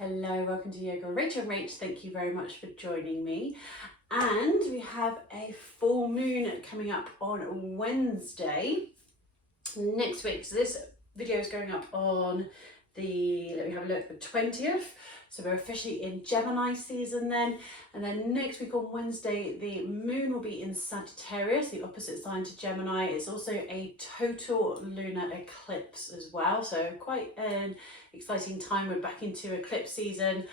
Hello, welcome to Yoga Rach and Rach. Thank you very much for joining me. And we have a full moon coming up on Wednesday next week. So this video is going up on the, let me have a look, the 20th. So we're officially in Gemini season then. And then next week on Wednesday, the moon will be in Sagittarius, the opposite sign to Gemini. It's also a total lunar eclipse as well. So quite an exciting time. We're back into eclipse season.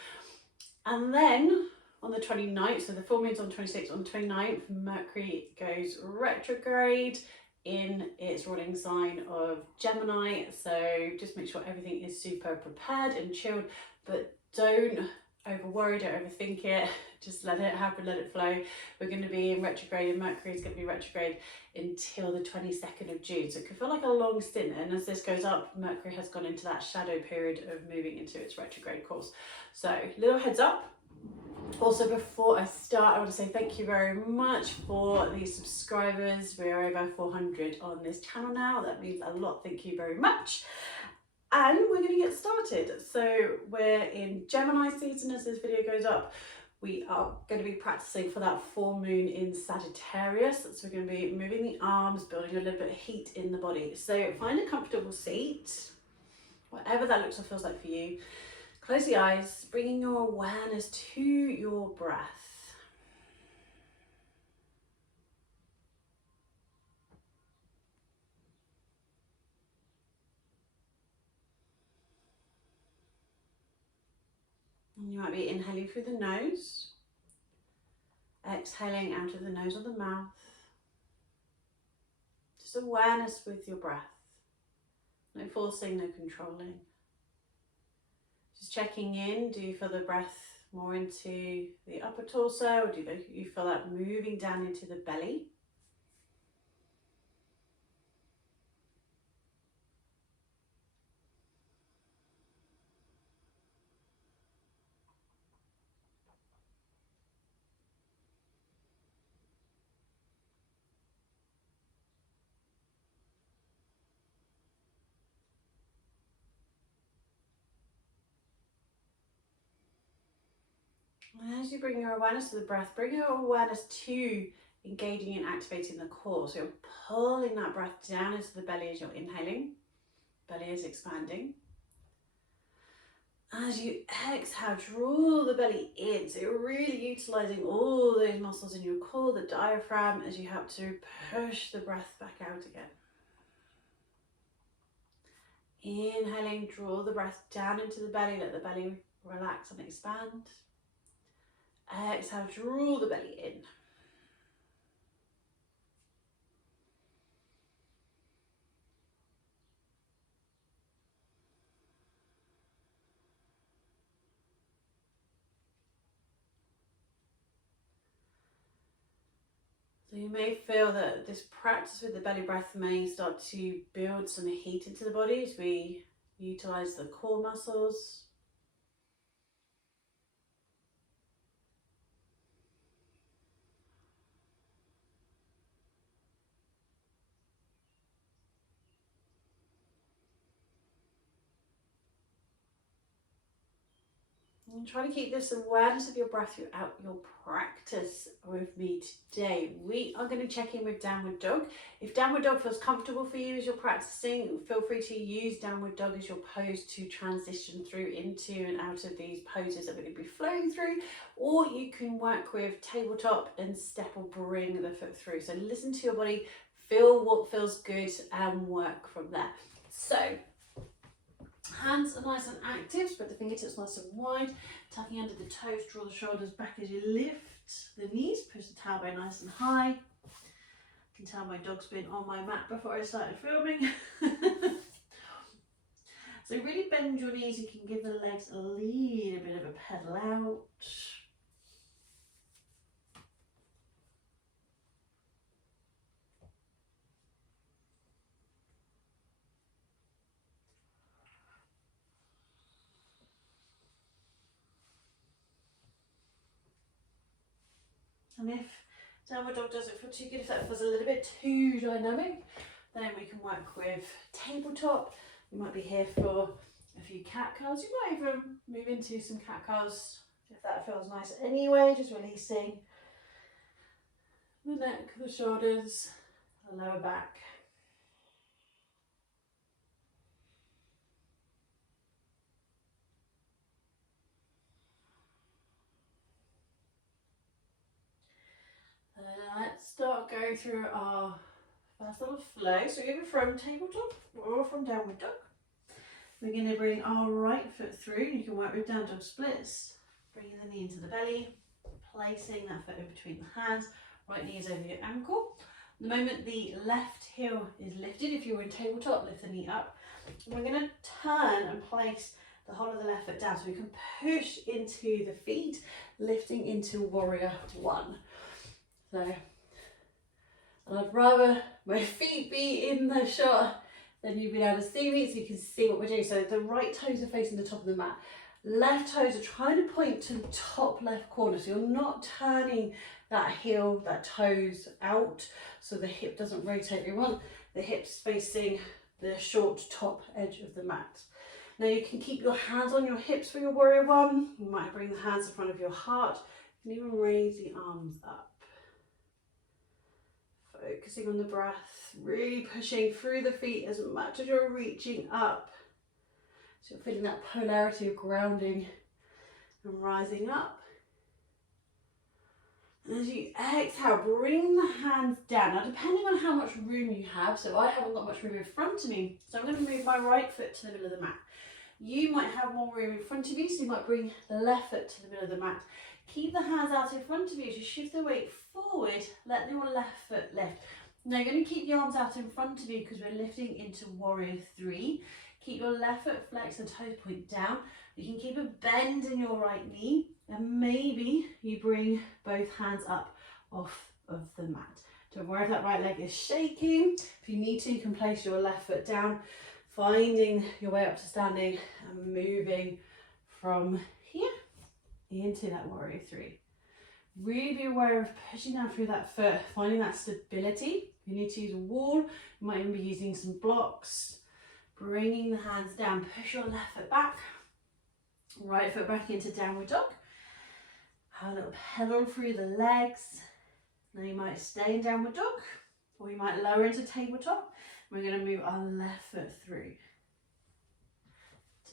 And then on the 29th, so the full moon's on 26th, on 29th, Mercury goes retrograde in its ruling sign of Gemini. So just make sure everything is super prepared and chilled, but don't over worry, don't overthink it, just let it happen, let it flow. We're going to be in retrograde and Mercury is going to be retrograde until the 22nd of June. So it could feel like a long stint, and as this goes up, Mercury has gone into that shadow period of moving into its retrograde course. So little heads up. Also, before I start, I want to say thank you very much for the subscribers. We are over 400 on this channel now. That means a lot. Thank you very much. And we're going to get started. So we're in Gemini season as this video goes up. We are going to be practicing for that full moon in Sagittarius. So we're going to be moving the arms, building a little bit of heat in the body. So find a comfortable seat, whatever that looks or feels like for you. Close the eyes, bringing your awareness to your breath. And you might be inhaling through the nose, exhaling out of the nose or the mouth. Just awareness with your breath. No forcing, no controlling. Just checking in. Do you feel the breath more into the upper torso, or do you feel that moving down into the belly? And as you bring your awareness to the breath, bring your awareness to engaging and activating the core. So you're pulling that breath down into the belly as you're inhaling. Belly is expanding. As you exhale, draw the belly in. So you're really utilizing all those muscles in your core, the diaphragm, as you help to push the breath back out again. Inhaling, draw the breath down into the belly, let the belly relax and expand. Exhale, draw the belly in. So you may feel that this practice with the belly breath may start to build some heat into the body as we utilize the core muscles. And try to keep this awareness of your breath throughout your practice with me today. We are going to check in with downward dog. If downward dog feels comfortable for you as you're practicing, feel free to use downward dog as your pose to transition through into and out of these poses that we're going to be flowing through. Or you can work with tabletop and step or bring the foot through. So listen to your body, feel what feels good and work from there. So hands are nice and active, spread the fingertips nice and wide, tucking under the toes, draw the shoulders back as you lift the knees, push the tailbone nice and high. You can tell my dog's been on my mat before I started filming. So really bend your knees, you can give the legs a little bit of a pedal out. And if downward dog doesn't feel too good, if that feels a little bit too dynamic, then we can work with tabletop. You might be here for a few cat cows. You might even move into some cat cows if that feels nice anyway, just releasing the neck, the shoulders, the lower back. Let's start going through our first little flow. So either from tabletop or from downward dog. We're going to bring our right foot through. You can work with down dog splits. Bringing the knee into the belly, placing that foot in between the hands. Right knee is over your ankle. The moment the left heel is lifted, if you're in tabletop, lift the knee up. And we're going to turn and place the whole of the left foot down so we can push into the feet, lifting into warrior one. So I'd rather my feet be in the shot than you be able to see me, so you can see what we're doing. So the right toes are facing the top of the mat. Left toes are trying to point to the top left corner. So you're not turning that heel, that toes out so the hip doesn't rotate. We want the hips facing the short top edge of the mat. Now you can keep your hands on your hips for your warrior one. You might bring the hands in front of your heart. You can even raise the arms up. Focusing on the breath, really pushing through the feet as much as you're reaching up. So you're feeling that polarity of grounding and rising up. And as you exhale, bring the hands down. Now, depending on how much room you have, so I haven't got much room in front of me, so I'm going to move my right foot to the middle of the mat. You might have more room in front of you, so you might bring the left foot to the middle of the mat. Keep the hands out in front of you. As you shift the weight forward, let your left foot lift. Now you're going to keep the arms out in front of you because we're lifting into warrior three. Keep your left foot flexed and toes point down. You can keep a bend in your right knee, and maybe you bring both hands up off of the mat. Don't worry if that right leg is shaking. If you need to, you can place your left foot down, finding your way up to standing and moving from here into that warrior three. Really be aware of pushing down through that foot, finding that stability. If you need to use a wall, you might even be using some blocks. Bringing the hands down, push your left foot back, right foot back into downward dog. Have a little pedal through the legs. Now you might stay in downward dog, or you might lower into tabletop. We're going to move our left foot through.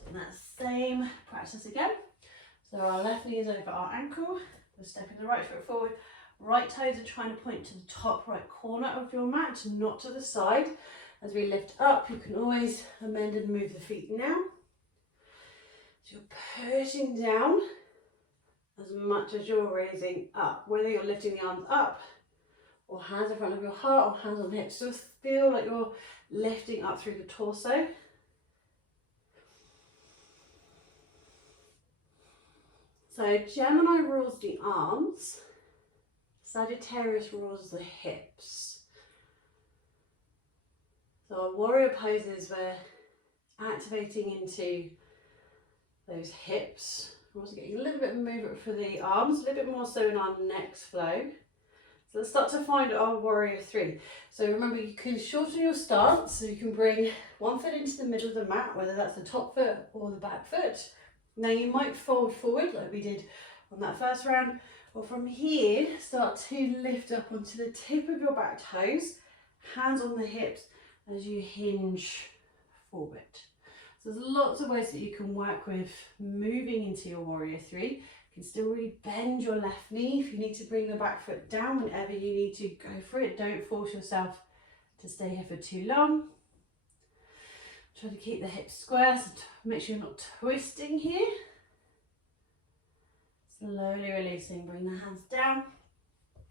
Doing that same practice again. So our left knee is over our ankle. We're stepping the right foot forward. Right toes are trying to point to the top right corner of your mat, not to the side. As we lift up, you can always amend and move the feet now. So you're pushing down as much as you're raising up, whether you're lifting the arms up or hands in front of your heart or hands on the hips. Just feel like you're lifting up through the torso. So Gemini rules the arms, Sagittarius rules the hips. So our warrior poses, we're activating into those hips. We're also getting a little bit of movement for the arms, a little bit more so in our next flow. So let's start to find our warrior three. So remember, you can shorten your stance, so you can bring one foot into the middle of the mat, whether that's the top foot or the back foot. Now you might fold forward like we did on that first round, or from here, start to lift up onto the tip of your back toes, hands on the hips, as you hinge forward. So there's lots of ways that you can work with moving into your warrior three. You can still really bend your left knee. If you need to bring the back foot down whenever you need to, go for it. Don't force yourself to stay here for too long. Try to keep the hips square, so make sure you're not twisting here. Slowly releasing, bring the hands down.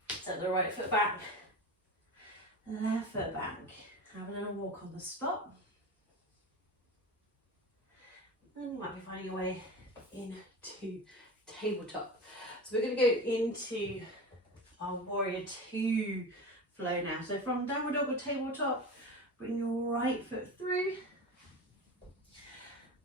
Set the right foot back, left foot back. Have a little walk on the spot. And you might be finding your way into tabletop. So we're going to go into our warrior two flow now. So from downward dog or tabletop, bring your right foot through.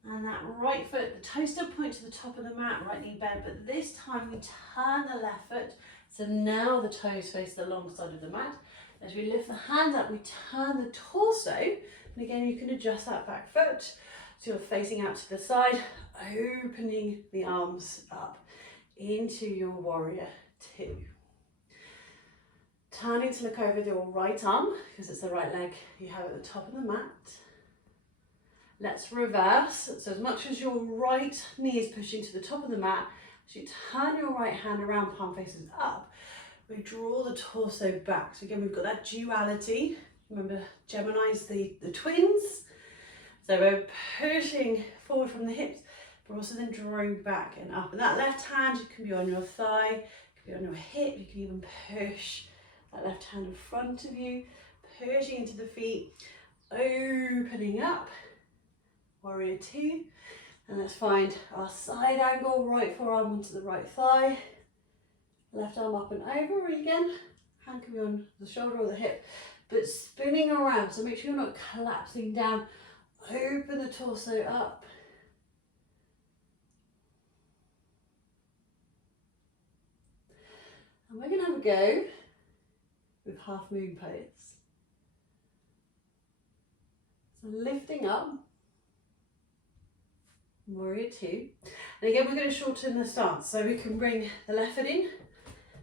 And that right foot, the toes still point to the top of the mat, right knee bend, but this time we turn the left foot. So now the toes face the long side of the mat. As we lift the hands up, we turn the torso, and again you can adjust that back foot. So you're facing out to the side, opening the arms up into your warrior two. Turning to look over your right arm, because it's the right leg you have at the top of the mat. Let's reverse. So as much as your right knee is pushing to the top of the mat, as you turn your right hand around, palm faces up, we draw the torso back. So again, we've got that duality. Remember, Gemini's the twins. So we're pushing forward from the hips, but also then drawing back and up. And that left hand can be on your thigh, it can be on your hip. You can even push that left hand in front of you, pushing into the feet, opening up, warrior two. And let's find our side angle, right forearm onto the right thigh, left arm up and over, or again, hand can be on the shoulder or the hip, but spinning around. So make sure you're not collapsing down, open the torso up. And we're gonna have a go with half moon pose. So lifting up, warrior two. And again, we're going to shorten the stance. So we can bring the left foot in,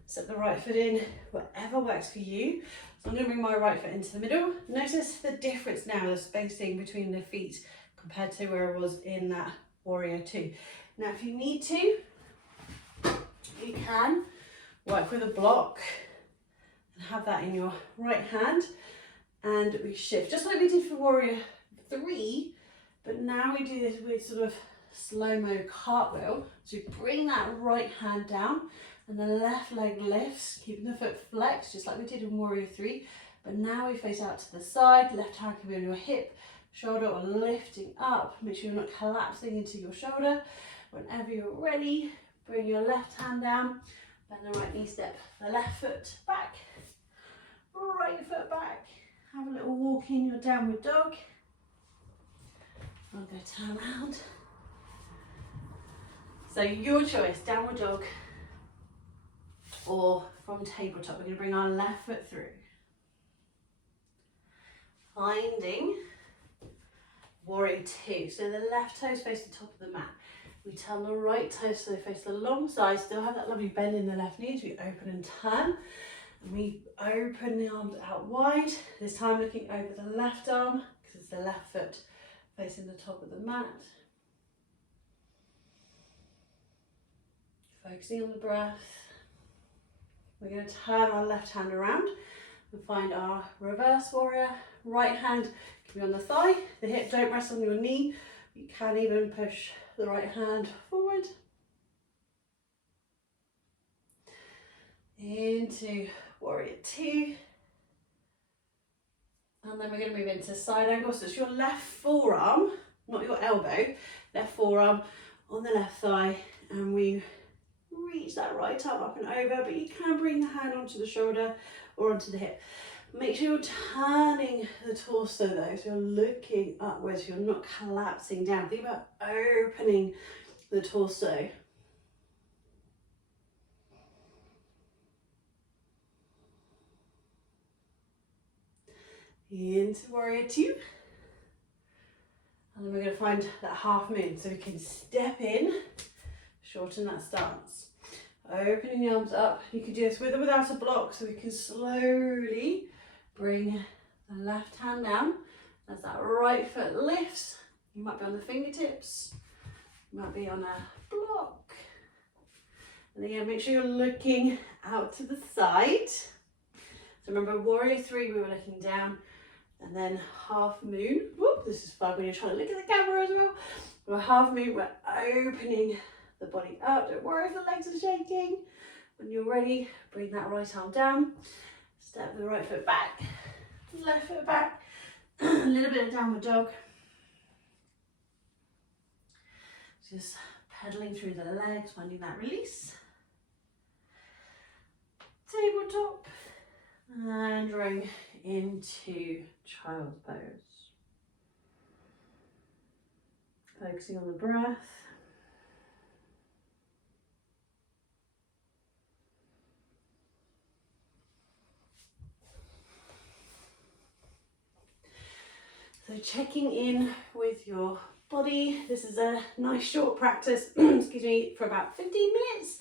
step the right foot in, whatever works for you. So I'm going to bring my right foot into the middle. Notice the difference now, the spacing between the feet compared to where I was in that warrior two. Now, if you need to, you can work with a block and have that in your right hand, and we shift just like we did for warrior three, but now we do this with sort of slow-mo cartwheel. So you bring that right hand down and the left leg lifts, keeping the foot flexed just like we did in warrior three, but now we face out to the side. Left hand can be on your hip, shoulder, or lifting up. Make sure you're not collapsing into your shoulder. Whenever you're ready, bring your left hand down, bend the right knee, step the left foot back, right foot back. Have a little walk in your downward dog. I'm going to turn around. So your choice, downward dog or from tabletop. We're going to bring our left foot through. Finding warrior two. So the left toes face the top of the mat. We turn the right toes so they face the long side. Still have that lovely bend in the left knee as we open and turn. And we open the arms out wide. This time looking over the left arm because it's the left foot facing the top of the mat. Focusing on the breath. We're going to turn our left hand around and find our reverse warrior. Right hand can be on the thigh. The hip don't rest on your knee. You can even push the right hand forward. Into warrior two. And then we're going to move into side angle. So it's your left forearm, not your elbow, left forearm on the left thigh. And we reach that right arm up and over, but you can bring the hand onto the shoulder or onto the hip. Make sure you're turning the torso though, so you're looking upwards, you're not collapsing down. Think about opening the torso. Into warrior two. And then we're going to find that half moon, so we can step in, shorten that stance. Opening the arms up. You can do this with or without a block, so we can slowly bring the left hand down as that right foot lifts. You might be on the fingertips, you might be on a block. And again, make sure you're looking out to the side. So remember, warrior three, we were looking down, and then half moon. Whoop, this is fun when you're trying to look at the camera as well. We're half moon, we're opening the body up. Don't worry if the legs are shaking. When you're ready, bring that right arm down, step the right foot back, left foot back, a little bit of downward dog. Just pedaling through the legs, finding that release. Tabletop, and drawing into child's pose. Focusing on the breath. So checking in with your body. This is a nice short practice, excuse me, for about 15 minutes.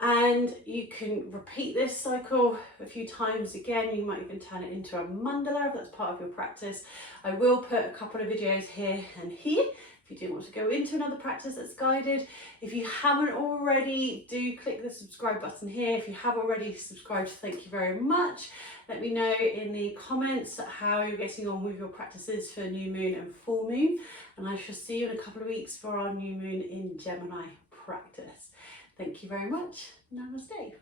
And you can repeat this cycle a few times again. You might even turn it into a mandala if that's part of your practice. I will put a couple of videos here and here if you do want to go into another practice that's guided. If you haven't already, do click the subscribe button here. If you have already subscribed, thank you very much. Let me know in the comments how you're getting on with your practices for new moon and full moon. And I shall see you in a couple of weeks for our new moon in Gemini practice. Thank you very much. Namaste.